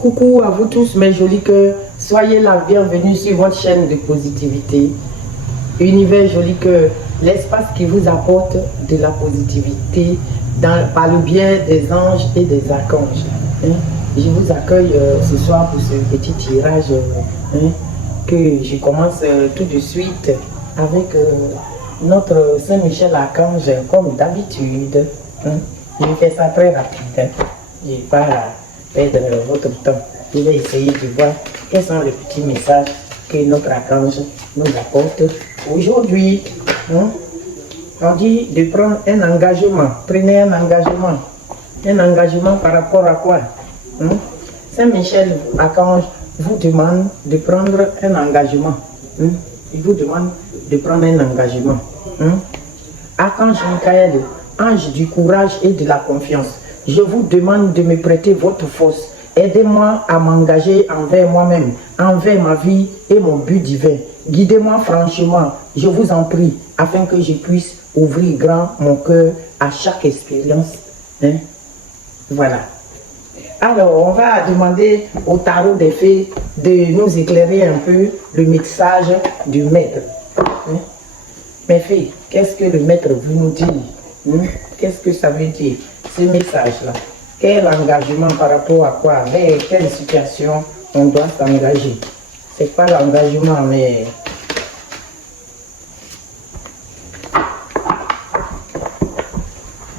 Coucou à vous tous mes jolis cœurs, soyez la bienvenue sur votre chaîne de positivité. Univers Joli Cœur, l'espace qui vous apporte de la positivité par le biais des anges et des archanges. Je vous accueille ce soir pour ce petit tirage que je commence tout de suite avec notre Saint-Michel Archange comme d'habitude. Je fais ça très rapide. Je ne vais pas perdre votre temps. Je vais essayer de voir quels sont les petits messages que notre archange nous apporte aujourd'hui. On dit de prendre un engagement. Prenez un engagement. Un engagement par rapport à quoi? Saint-Michel Archange vous demande de prendre un engagement. Il vous demande de prendre un engagement. Archange Michael, ange du courage et de la confiance, je vous demande de me prêter votre force. Aidez-moi à m'engager envers moi-même, envers ma vie et mon but divin. Guidez-moi franchement, je vous en prie, afin que je puisse ouvrir grand mon cœur à chaque expérience. Voilà. Alors, on va demander au tarot des fées de nous éclairer un peu le message du maître. Mes fées, qu'est-ce que le maître veut nous dire? Qu'est-ce que ça veut dire, ce message-là? Quel engagement par rapport à quoi? Vers quelle situation on doit s'engager? C'est pas l'engagement, mais...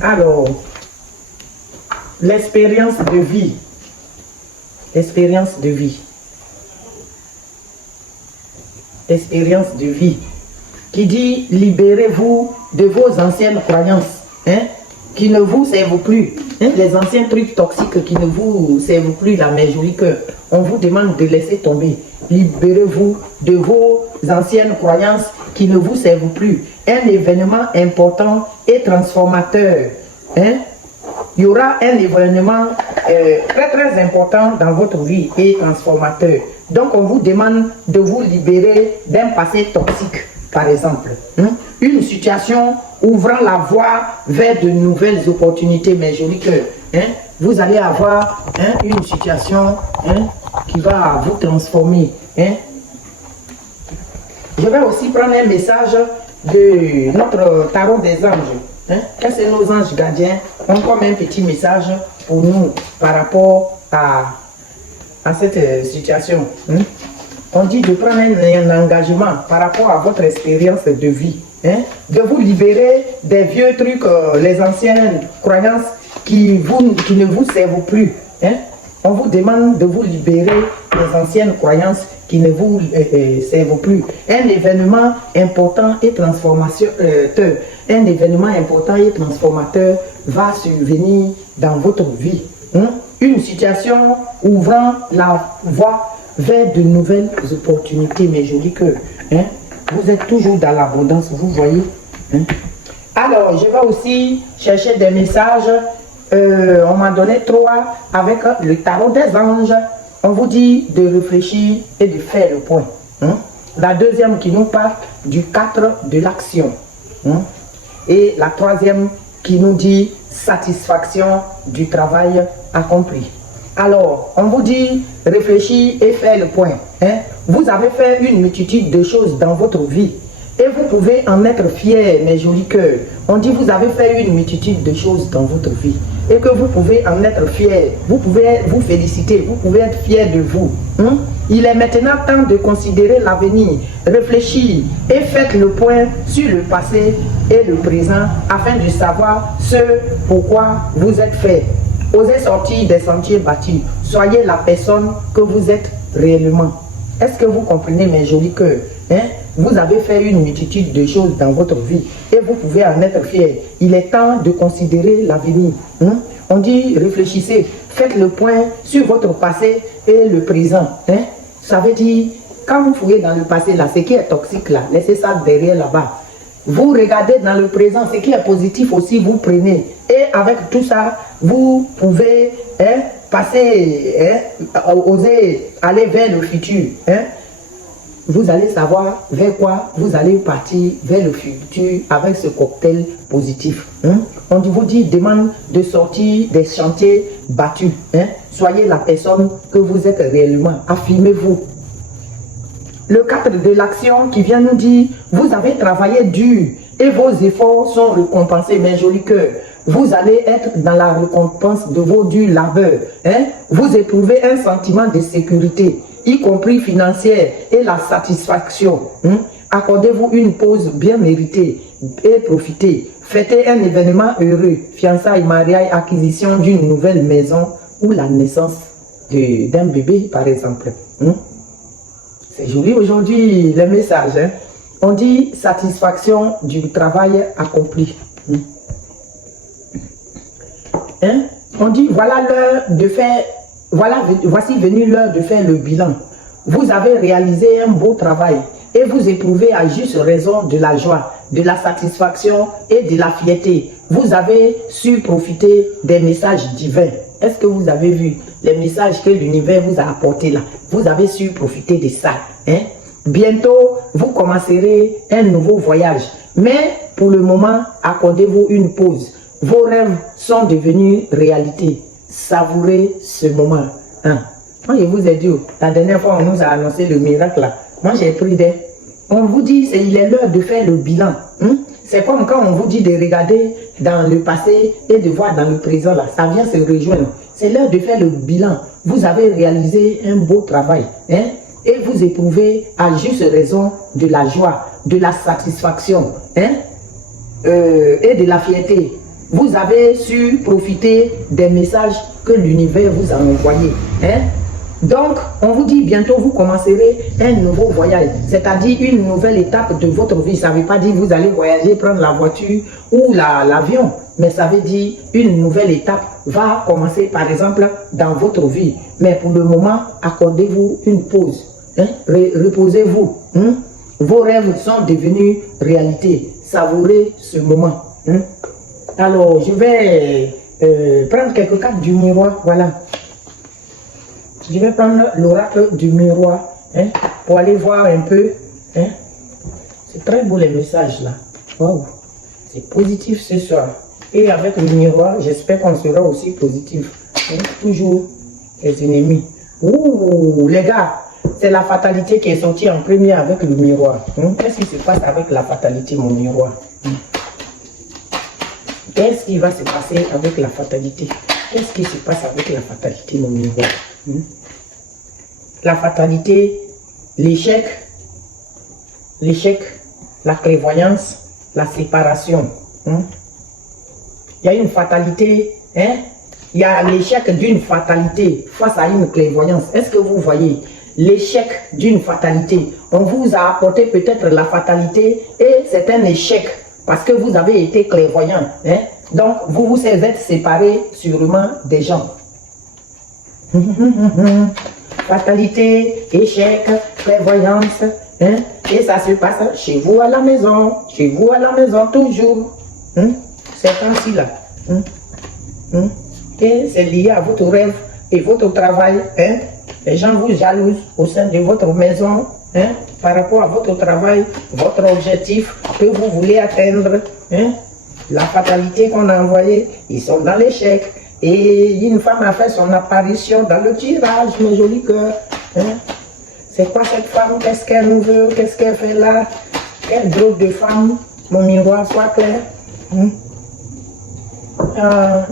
Alors, l'expérience de vie. L'expérience de vie. L'expérience de vie. Qui dit, libérez-vous de vos anciennes croyances, qui ne vous servent plus. Les anciens trucs toxiques qui ne vous servent plus, la mère Joli Cœur. On vous demande de laisser tomber. Libérez-vous de vos anciennes croyances qui ne vous servent plus. Un événement important et transformateur. Il y aura un événement très important dans votre vie et transformateur. Donc on vous demande de vous libérer d'un passé toxique, par exemple. Une situation ouvrant la voie vers de nouvelles opportunités, mes jolis cœurs. Vous allez avoir une situation qui va vous transformer. Je vais aussi prendre un message de notre tarot des anges. Qu'est-ce que nos anges gardiens ont comme un petit message pour nous par rapport à cette situation. On dit de prendre un engagement par rapport à votre expérience de vie. De vous libérer des vieux trucs, les anciennes croyances qui ne vous servent plus. On vous demande de vous libérer des anciennes croyances qui ne vous servent plus. Un événement important et transformateur. Un événement important et transformateur va survenir dans votre vie. Une situation ouvrant la voie vers de nouvelles opportunités, mes jolis cœurs. Vous êtes toujours dans l'abondance, vous voyez. Alors, je vais aussi chercher des messages. On m'a donné 3 avec le tarot des anges. On vous dit de réfléchir et de faire le point. La deuxième qui nous parle du 4 de l'action. Et la troisième qui nous dit satisfaction du travail accompli. Alors, on vous dit réfléchir et faire le point. Vous avez fait une multitude de choses dans votre vie et vous pouvez en être fiers, mes jolis cœurs. On dit vous avez fait une multitude de choses dans votre vie et que vous pouvez en être fiers. Vous pouvez vous féliciter, vous pouvez être fiers de vous. Il est maintenant temps de considérer l'avenir, réfléchir et faites le point sur le passé et le présent afin de savoir ce pourquoi vous êtes fait. Osez sortir des sentiers battus. Soyez la personne que vous êtes réellement. Est-ce que vous comprenez, mes jolis cœurs? Vous avez fait une multitude de choses dans votre vie et vous pouvez en être fiers. Il est temps de considérer l'avenir. On dit réfléchissez, faites le point sur votre passé et le présent. Ça veut dire, quand vous fouillez dans le passé, là, ce qui est toxique, là, laissez ça derrière là-bas. Vous regardez dans le présent, ce qui est positif aussi, vous prenez. Et avec tout ça, vous pouvez passer, oser aller vers le futur. vous allez savoir vers quoi vous allez partir vers le futur avec ce cocktail positif. On vous dit, demande de sortir des chantiers battus. Soyez la personne que vous êtes réellement. Affirmez-vous. Le 4 de l'action qui vient nous dire, vous avez travaillé dur et vos efforts sont récompensés, mes jolis cœurs. Vous allez être dans la récompense de vos durs labeurs. Vous éprouvez un sentiment de sécurité, y compris financière, et la satisfaction. Accordez-vous une pause bien méritée et profitez. Fêtez un événement heureux, fiançailles, mariage, acquisition d'une nouvelle maison ou la naissance d'un bébé, par exemple. C'est joli aujourd'hui, les messages. On dit satisfaction du travail accompli. On dit voilà l'heure de faire, voici venu l'heure de faire le bilan. Vous avez réalisé un beau travail et vous éprouvez à juste raison de la joie, de la satisfaction et de la fierté. Vous avez su profiter des messages divins. Est-ce que vous avez vu les messages que l'univers vous a apportés là? Vous avez su profiter de ça. Bientôt, vous commencerez un nouveau voyage. Mais pour le moment, accordez-vous une pause. Vos rêves sont devenus réalité. Savourez ce moment. Moi, je vous ai dit, la dernière fois, on nous a annoncé le miracle là. Moi, j'ai pris des... On vous dit, il est l'heure de faire le bilan. C'est comme quand on vous dit de regarder dans le passé et de voir dans le présent là. Ça vient se rejoindre. C'est l'heure de faire le bilan. Vous avez réalisé un beau travail. Et vous éprouvez à juste raison de la joie, de la satisfaction et de la fierté. Vous avez su profiter des messages que l'univers vous a envoyés. Donc, on vous dit bientôt vous commencerez un nouveau voyage, c'est-à-dire une nouvelle étape de votre vie. Ça ne veut pas dire que vous allez voyager, prendre la voiture ou l'avion, mais ça veut dire une nouvelle étape va commencer par exemple dans votre vie. Mais pour le moment, accordez-vous une pause. Reposez-vous. Vos rêves sont devenus réalité. Savourez ce moment. Alors, je vais prendre quelques cartes du miroir. Voilà. Je vais prendre l'oracle du miroir pour aller voir un peu. C'est très beau les messages là. Wow. C'est positif ce soir. Et avec le miroir, j'espère qu'on sera aussi positif. Toujours les ennemis. Ouh, les gars, c'est la fatalité qui est sortie en premier avec le miroir. Qu'est-ce qui se passe avec la fatalité, mon miroir? Qu'est-ce qui va se passer avec la fatalité? Qu'est-ce qui se passe avec la fatalité, mon miroir? La fatalité, l'échec, la clairvoyance, la séparation. Il y a une fatalité, il y a l'échec d'une fatalité face à une clairvoyance. Est-ce que vous voyez l'échec d'une fatalité? On vous a apporté peut-être la fatalité et c'est un échec parce que vous avez été clairvoyant. Donc, vous vous êtes séparés sûrement des gens. Fatalité, échec, clairvoyance, et ça se passe chez vous à la maison, toujours. C'est ainsi là. Et c'est lié à votre rêve et votre travail. Les gens vous jalousent au sein de votre maison, par rapport à votre travail, votre objectif que vous voulez atteindre. La fatalité qu'on a envoyée, ils sont dans l'échec. Et une femme a fait son apparition dans le tirage, mes jolis cœurs. C'est quoi cette femme? Qu'est-ce qu'elle nous veut? Qu'est-ce qu'elle fait là? Quelle drôle de femme? Mon miroir soit clair.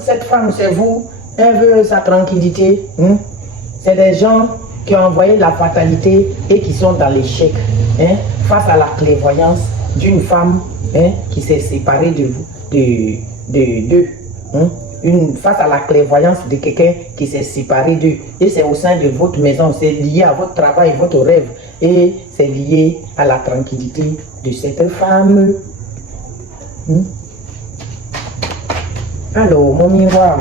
Cette femme, c'est vous. Elle veut sa tranquillité. C'est des gens qui ont envoyé la fatalité et qui sont dans l'échec. Face à la clairvoyance d'une femme qui s'est séparée de vous, d'eux. Face à la clairvoyance de quelqu'un qui s'est séparé d'eux. Et c'est au sein de votre maison, c'est lié à votre travail, votre rêve. Et c'est lié à la tranquillité de cette femme. Alors, mon miroir,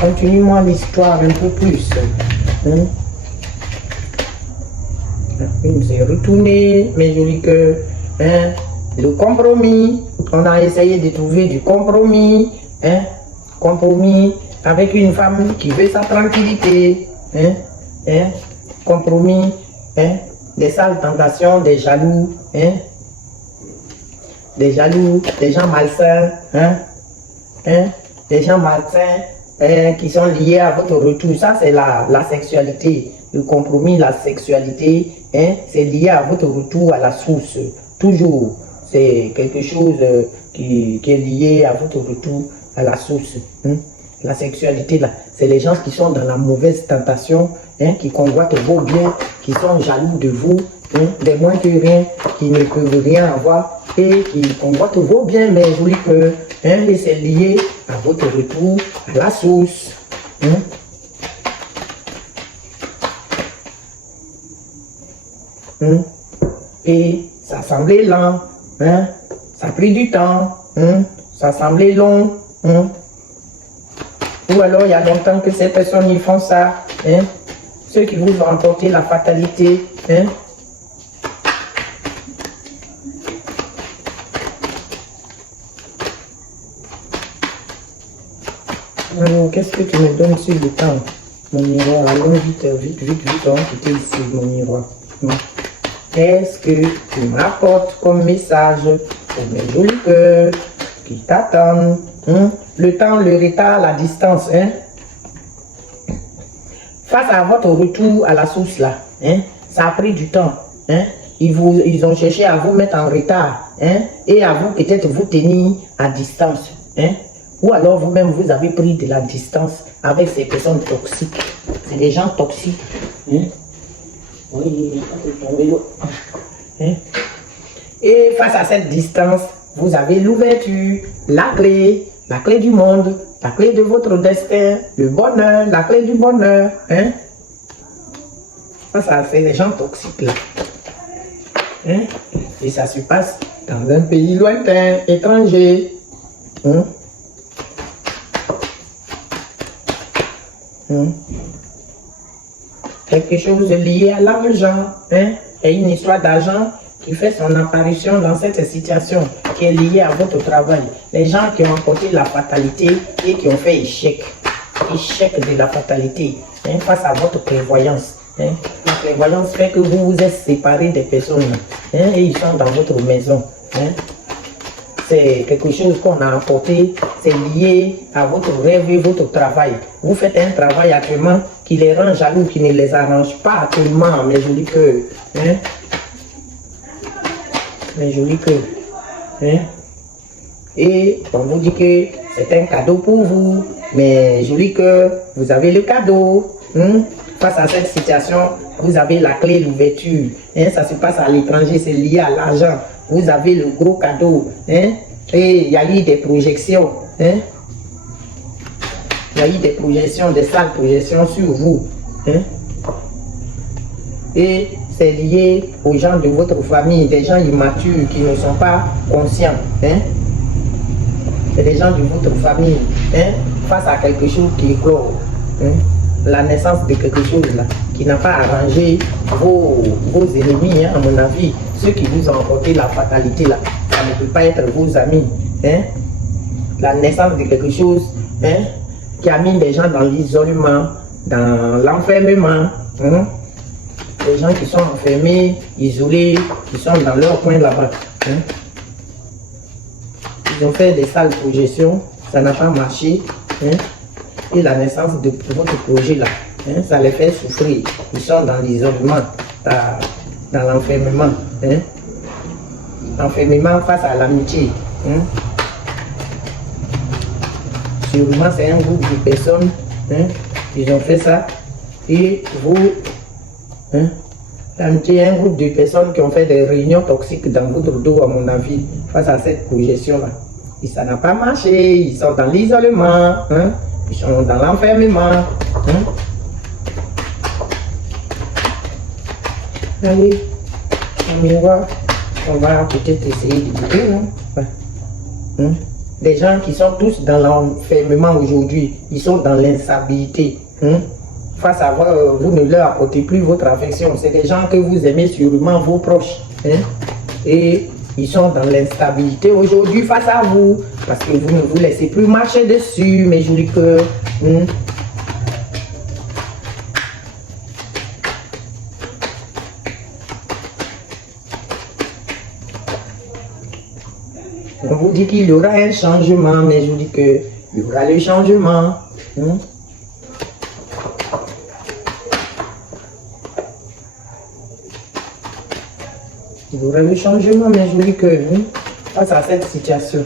continue-moi l'histoire un peu plus. Une s'est retournée, mes jolis cœurs. Le compromis, on a essayé de trouver du compromis. Compromis avec une femme qui veut sa tranquillité. Compromis des sales tentations, des jaloux, hein? Des jaloux, des gens malsains, hein? Hein? Des gens malsains qui sont liés à votre retour. Ça, c'est la sexualité. Le compromis, la sexualité, hein? C'est lié à votre retour à la source. Toujours. C'est quelque chose qui est lié à votre retour à la source. Hein? La sexualité, là, c'est les gens qui sont dans la mauvaise tentation, hein, qui convoitent vos biens, qui sont jaloux de vous, hein, des moins que rien, qui ne peuvent rien avoir et qui convoitent vos biens, mais joli que, hein, et c'est lié à votre retour à la source. Hein. Hein. Et ça semblait lent, hein, ça a pris du temps, hein, ça semblait long. Hein. Ou alors il y a longtemps que ces personnes ils font ça, hein? Ceux qui vous ont emporté la fatalité, hein? Qu'est-ce que tu me donnes sur le temps? Mon miroir, allons vite, on va quitter ici, mon miroir. Qu'est-ce que tu m'apportes comme message pour mes jolis cœurs qui t'attendent? Hein? Le temps, le retard, la distance, hein? Face à votre retour à la source là, hein? Ça a pris du temps, hein? Ils ont cherché à vous mettre en retard, hein? Et à vous peut-être vous tenir à distance, hein? Ou alors vous-même vous avez pris de la distance avec ces personnes toxiques. C'est des gens toxiques, hein? Oui, hein? Et face à cette distance, vous avez l'ouverture, la clé du monde, la clé de votre destin, le bonheur, la clé du bonheur. Hein? Ça, c'est les gens toxiques là. Hein? Et ça se passe dans un pays lointain, étranger. Hein? Hein? Quelque chose lié à l'argent. Hein? Et une histoire d'argent qui fait son apparition dans cette situation qui est liée à votre travail. Les gens qui ont emporté la fatalité et qui ont fait échec de la fatalité, hein, face à votre prévoyance. Hein. La prévoyance fait que vous vous êtes séparés des personnes, hein, et ils sont dans votre maison. Hein. C'est quelque chose qu'on a emporté, c'est lié à votre rêve et votre travail. Vous faites un travail actuellement qui les rend jaloux, qui ne les arrange pas actuellement, mes jolis cœurs. Hein. Mais joli que, hein? Et on vous dit que c'est un cadeau pour vous, mais joli que vous avez le cadeau. Hein? Face à cette situation, vous avez la clé, l'ouverture. Hein? Ça se passe à l'étranger, c'est lié à l'argent. Vous avez le gros cadeau. Hein? Et il y a eu des projections. Hein? Il y a eu des projections, des sales projections sur vous. Hein? Et c'est lié aux gens de votre famille, des gens immatures qui ne sont pas conscients. Hein? C'est des gens de votre famille, hein? Face à quelque chose qui est clos. Hein? La naissance de quelque chose là, qui n'a pas arrangé vos ennemis, hein, à mon avis. Ceux qui vous ont emporté la fatalité là, ça ne peut pas être vos amis. Hein? La naissance de quelque chose, hein, qui a mis les gens dans l'isolement, dans l'enfermement. Hein? Les gens qui sont enfermés, isolés, qui sont dans leur coin là-bas. Hein? Ils ont fait des sales projections, ça n'a pas marché. Hein? Et la naissance de votre projet là, hein, ça les fait souffrir. Ils sont dans l'isolement, dans l'enfermement. Hein? L'enfermement face à l'amitié. Hein? Sûrement c'est un groupe de personnes, hein, ils ont fait ça. Et vous... Hein? L'amitié est un groupe de personnes qui ont fait des réunions toxiques dans votre dos, à mon avis, face à cette projection-là. Et ça n'a pas marché, ils sont dans l'isolement, hein? Ils sont dans l'enfermement. Hein? Allez, on miroir, on va peut-être essayer de goûter. Hein? Hein? Des gens qui sont tous dans l'enfermement aujourd'hui, ils sont dans l'instabilité. Hein? Face à vous ne leur apportez plus votre affection. C'est des gens que vous aimez sûrement, vos proches. Hein? Et ils sont dans l'instabilité aujourd'hui face à vous. Parce que vous ne vous laissez plus marcher dessus, mes jolis cœurs. Hein? On vous dit qu'il y aura un changement, mais je vous dis qu'il y aura le changement. Il y aura le changement, mais je vous dis que face à cette situation,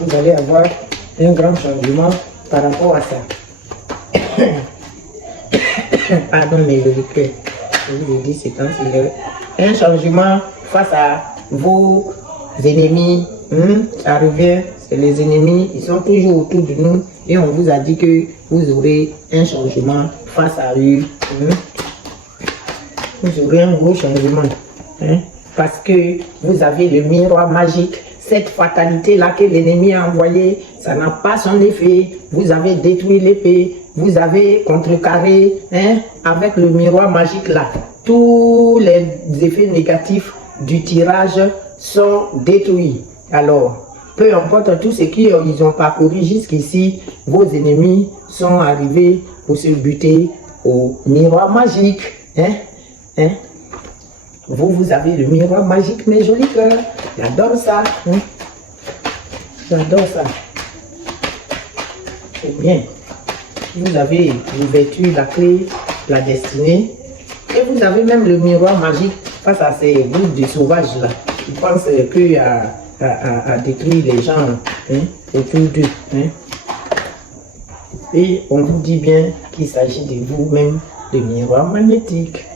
vous allez avoir un grand changement par rapport à ça. Pardon, mais je dis que je vous dis, c'est un changement face à vos ennemis. Ça revient, c'est les ennemis, ils sont toujours autour de nous et on vous a dit que vous aurez un changement face à eux. Vous aurez un gros changement. Parce que vous avez le miroir magique. Cette fatalité-là que l'ennemi a envoyée, ça n'a pas son effet. Vous avez détruit l'épée, vous avez contrecarré avec le miroir magique-là. Tous les effets négatifs du tirage sont détruits. Alors, peu importe tout ce qu'ils ont parcouru jusqu'ici, vos ennemis sont arrivés pour se buter au miroir magique. Vous avez le miroir magique, mes jolis cœurs. J'adore ça. J'adore ça. C'est bien. Vous avez l'ouverture, la clé, la destinée. Et vous avez même le miroir magique face à ces groupes de sauvages là. Ils pensent que à détruire les gens autour d'eux. Et on vous dit bien qu'il s'agit de vous-même, le miroir magnétique.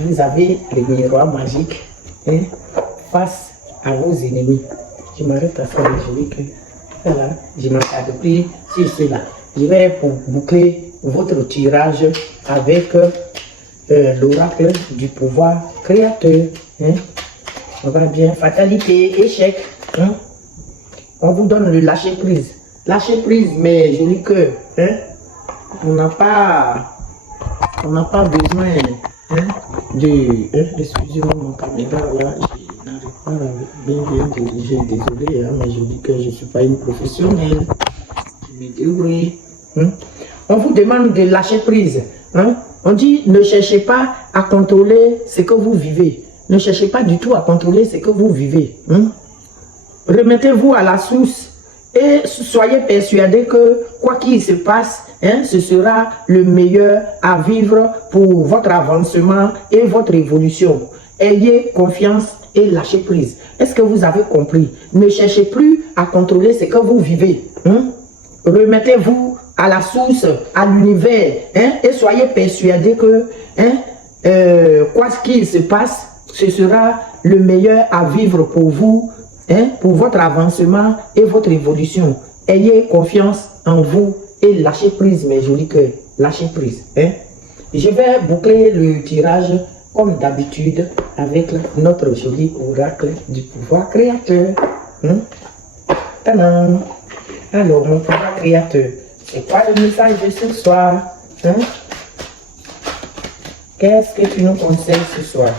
Vous avez le miroir magique face à vos ennemis. Je m'arrête à ça, je dis que voilà, je m'attarde plus sur cela. Je vais boucler votre tirage avec l'oracle du pouvoir créateur. On va bien, fatalité, échec. On vous donne le lâcher prise. Lâcher prise, mais je dis que on n'a pas besoin de... excusez-moi, mon caméra là, je n'arrive pas à bien diriger, désolé, mais je dis que je ne suis pas une professionnelle. Je me débrouille. On vous demande de lâcher prise. On dit, ne cherchez pas à contrôler ce que vous vivez. Ne cherchez pas du tout à contrôler ce que vous vivez. Remettez-vous à la source et soyez persuadés que quoi qu'il se passe, ce sera le meilleur à vivre pour votre avancement et votre évolution. Ayez confiance et lâchez prise. Est-ce que vous avez compris? Ne cherchez plus à contrôler ce que vous vivez. Remettez-vous à la source, à l'univers, et soyez persuadés que quoi qu'il se passe, ce sera le meilleur à vivre pour vous, pour votre avancement et votre évolution. Ayez confiance en vous et lâchez prise, mes jolis cœurs. Lâchez prise. Je vais boucler le tirage comme d'habitude avec notre joli oracle du pouvoir créateur. Tadam! Alors, mon pouvoir créateur, c'est quoi le message de ce soir? Qu'est-ce que tu nous conseilles ce soir?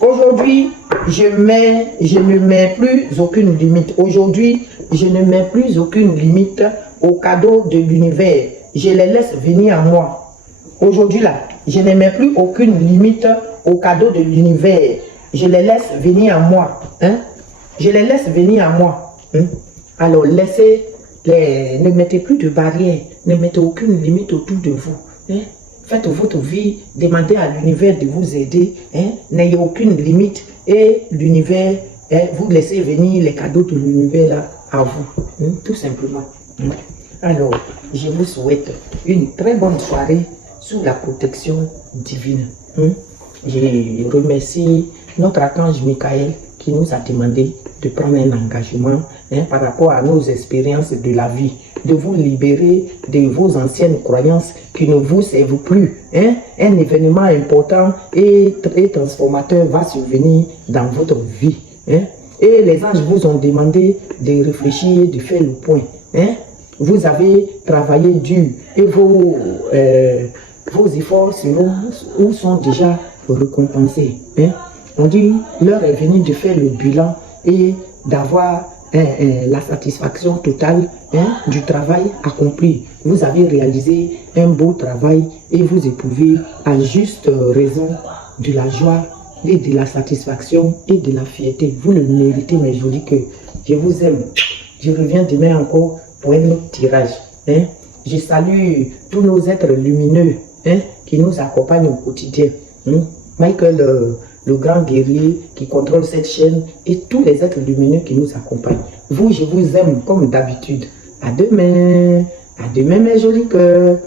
Aujourd'hui, je ne mets plus aucune limite. Aujourd'hui, je ne mets plus aucune limite aux cadeaux de l'univers. Je les laisse venir à moi. Aujourd'hui là, je ne mets plus aucune limite aux cadeaux de l'univers. Je les laisse venir à moi. Je les laisse venir à moi. Alors, ne mettez plus de barrières. Ne mettez aucune limite autour de vous. Faites votre vie, demandez à l'univers de vous aider, n'ayez aucune limite et l'univers, vous laissez venir les cadeaux de l'univers là à vous, tout simplement. Alors, je vous souhaite une très bonne soirée sous la protection divine. Je remercie notre archange Michael qui nous a demandé de prendre un engagement par rapport à nos expériences de la vie, de vous libérer de vos anciennes croyances qui ne vous servent plus. Un événement important et très transformateur va survenir dans votre vie. Et les anges vous ont demandé de réfléchir, de faire le point. Vous avez travaillé dur et vos efforts sont déjà récompensés. On dit, l'heure est venue de faire le bilan et d'avoir la satisfaction totale du travail accompli. Vous avez réalisé un beau travail et vous éprouvez à juste raison de la joie et de la satisfaction et de la fierté. Vous le méritez, mes jolis cœurs. Je vous aime. Je reviens demain encore pour un autre tirage. Hein? Je salue tous nos êtres lumineux, hein, qui nous accompagnent au quotidien. Hein? Michael, le grand guerrier qui contrôle cette chaîne, et tous les êtres lumineux qui nous accompagnent. Vous, je vous aime comme d'habitude. À demain. À demain, mes jolis cœurs.